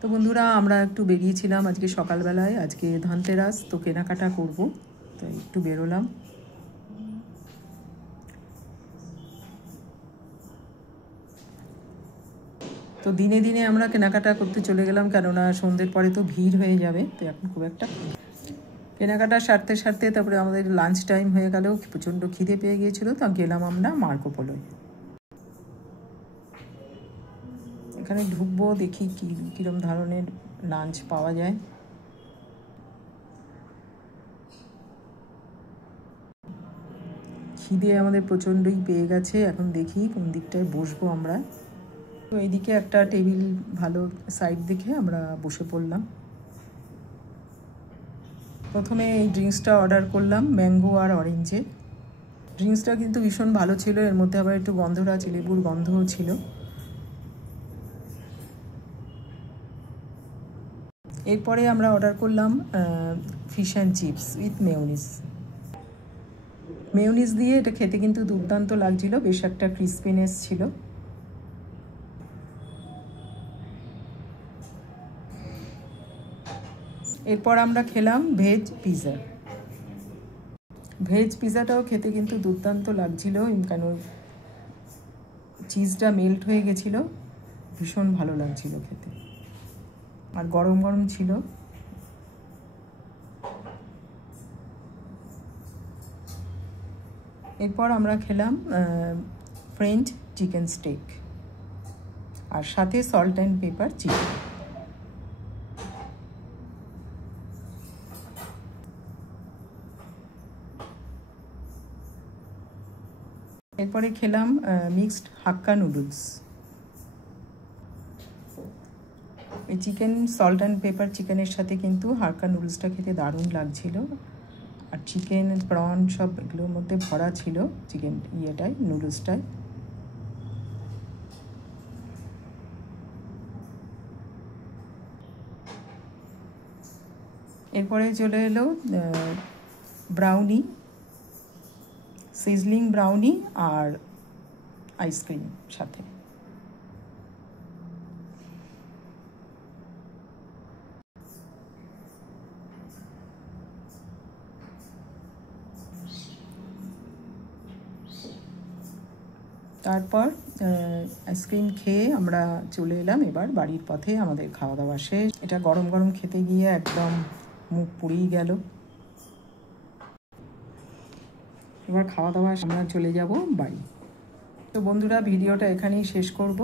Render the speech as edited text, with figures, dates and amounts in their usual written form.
তো বন্ধুরা আমরা একটু বেরিয়েছিলাম আজকে সকালবেলায়, আজকে ধনতেরাস, তো কেনাকাটা করব, তো একটু বেরোলাম। তো দিনে দিনে আমরা কেনাকাটা করতে চলে গেলাম, কেননা সন্ধ্যের পরে তো ভিড় হয়ে যাবে, তো এখন খুব একটা কেনাকাটা সারতে সারতে তারপরে আমাদের লাঞ্চ টাইম হয়ে গেল, প্রচণ্ড খিদে পেয়ে গিয়েছিলো, তো গেলাম আমরা মার্কো পোলোয়। এখানে ঢুকবো, দেখি কীরকম ধরনের লাঞ্চ পাওয়া যায়। খিদে আমাদের প্রচণ্ডই পেয়ে গেছে, এখন দেখি কোন দিকটায় বসবো আমরা। তো এইদিকে একটা টেবিল ভালো সাইড দেখে আমরা বসে পড়লাম। প্রথমে এই ড্রিঙ্কসটা অর্ডার করলাম, ম্যাঙ্গো আর অরেঞ্জের। ড্রিঙ্কসটা কিন্তু ভীষণ ভালো ছিল, এর মধ্যে আবার একটু গন্ধটা আছে, লেবুর গন্ধও ছিল। এরপরে আমরা অর্ডার করলাম fish and chips with mayonnaise. Mayonnaise দিয়ে এটা খেতে কিন্তু দুর্দান্ত লাগছিল, বেশ একটা ক্রিসপিনেস ছিল। এরপর আমরা খেলাম ভেজ পিৎজা। ভেজ পিৎজাটাও খেতে কিন্তু দুর্দান্ত লাগছিল, কেন চিজটা মেল্ট হয়ে গেছিলো, ভীষণ ভালো লাগছিল খেতে, আর গরম গরম ছিল। এরপর আমরা খেলাম ফ্রেঞ্চ চিকেন স্টেক, আর সাথে সল্ট অ্যান্ড পেপার চিকেন। এরপরে খেলাম মিক্সড হাক্কা নুডলস। এই চিকেন সল্ট অ্যান্ড পেপার চিকেনের সাথে কিন্তু হাক্কা নুডলসটা খেতে দারুণ লাগছিল, আর চিকেন প্রন সব এগুলোর মধ্যে ভরা ছিল চিকেন ইয়েটায়, নুডলসটায়। এরপরে চলে এলো ব্রাউনি, সিজলিং ব্রাউনি আর আইসক্রিম সাথে। তারপর আইসক্রিম খেয়ে আমরা চলে এলাম এবার বাড়ির পথে, আমাদের খাওয়া দাওয়া শেষ। এটা গরম গরম খেতে গিয়ে একদম মুখ পুড়েই গেল। এবার খাওয়া দাওয়া আমরা চলে যাব বাড়ি। তো বন্ধুরা, ভিডিওটা এখানেই শেষ করব।